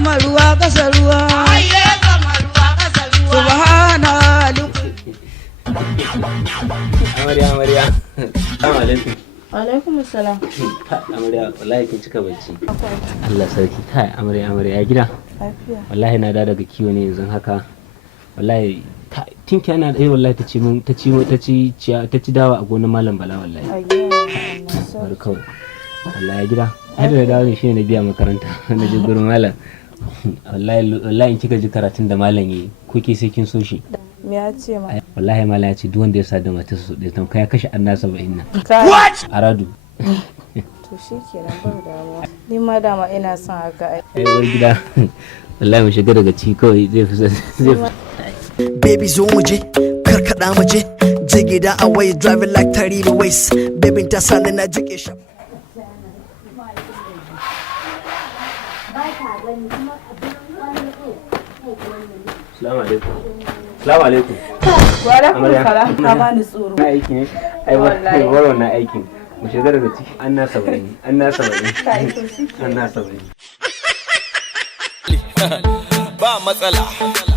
sama ruwa ƙasa ruwa. Aye sama ruwa ƙasa ruwa. Subhana Amarya. Assalamu alaikum. Alaikum salam. Amarya wallahi kin cika bacci. Allah sarki kai amarya ya gida. Lafiya. Wallahi na da daga kiwo ne yanzu haka. Wallahi tinki ana da wallahi ta ci dawa a gonar malam Bala wallahi. Har kawai. Allah ya gida. Har da dawo ne shine na biya makaranta na je gurin malam. Wallahi in kika ji karatun da malam yi ko ke sai kin so shi. Me ya ce ma? Wallahi malam ya ce duk wanda ya sa da matarsa so ɗaya tamka ya kashe anna 70 nan. What? Aradu. To shikenan bar damuwa. Ni ma dama ina son haka ai. War gida. Wallahi mu shiga daga ciki kawai zai fi Baby zo mu je karkada mu je gida away driving like 30 the waist baby ta sani na jike shi. Assalamu alaikum. Wa alaikum salam. Ka bani tsoro. Na aiki ne. Ai wannan aikin. Mu shiga daga ciki. Anna 70. Anna 70. Ba matsala.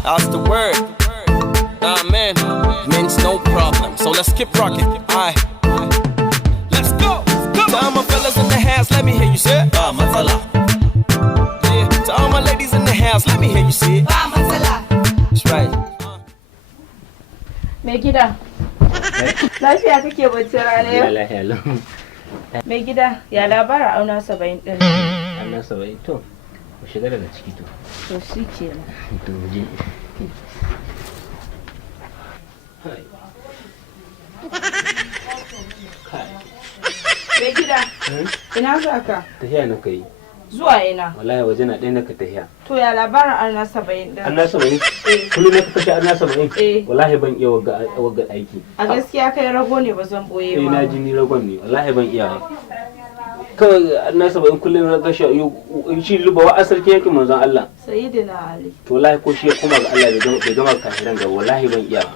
That's the word. Man, means no problem. So let's keep rocking. Alright. Let's go. To all my fellas in the house, let me hear you say ba matsala. Yeah. To all my ladies in the house, let me hear you say ba matsala. That's right. Mai gida. Lafiya kake bacci rana yau? Lafiya lau. Mai gida, ya labara auna 70 din. Anna 70 to. Mu shiga daga ciki to. To shikenan. To mu je. Mai gida. Ina za ka? Tahiya na kai. Zuwa ina. Wallahi waje na ɗaya naka tahiya. To ya labarin auna 70 din. Anna 70? Kullum na kashe Anna 70? Eh. Wallahi ban iya wagga aiki. A gaskiya kai rago ne ba zan boye Eh ba. na ji ni ragon ne wallahi ban iya ba. Kawai Anna 70 kullum na kashe shi lubawa a sarki yake manzon Allah. Sayyidina Ali. To wallahi ko shi ya koma ga Allah bai gama kafiran ga wallahi ban iya ba.